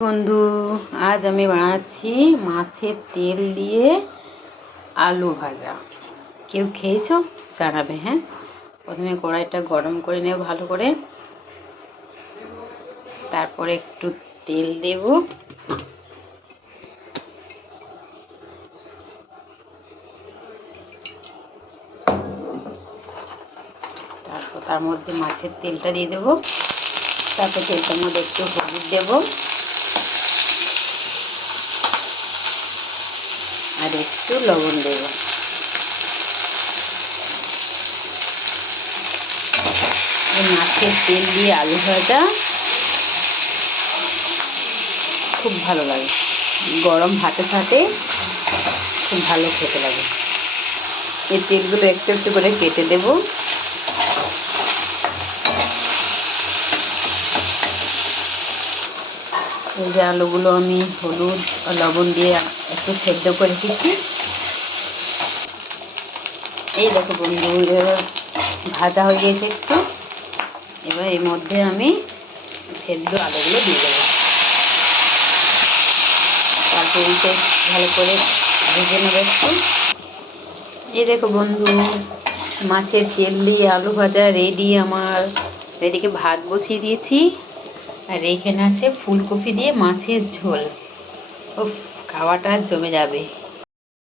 বন্ধু, আজ আমি বানাচ্ছি মাছের তেল দিয়ে আলু ভাজা। কেউ খেয়েছো? জানাবে। হ্যাঁ, প্রথমে কড়াইটা গরম করে নেব ভালো করে, তারপরে একটু তেল দেব, তারপর তার মধ্যে মাছের তেলটা দিয়ে দেবো, তারপর তেলটার মধ্যে একটু হলুদ দেবো আর একটু লবণ দেব। মাছের তেল দিয়ে আলু ভাজা খুব ভালো লাগে, গরম ভাতে সাথে খুব ভালো খেতে লাগে। এই তেলগুলো একটু একটু করে কেটে দেব। এই যে আলুগুলো আমি হলুদ আর লবণ দিয়ে একটু সেদ্ধ করে রেখেছি। এই দেখো বন্ধু, এবার ভাজা হয়ে গেছে একটু। এবার এর মধ্যে আমি সেদ্ধ আলুগুলো দিয়ে দেবো, তারপর উল্টে ভালো করে ভেজে নেবো একটু। এই দেখো বন্ধু, মাছের তেল দিয়ে আলু ভাজা রেডি আমার। এদিকে ভাত বসিয়ে দিয়েছি, আর এইখানে আছে ফুলকপি দিয়ে মাছের ঝোল। উফ, খাওয়াটা জমে যাবে।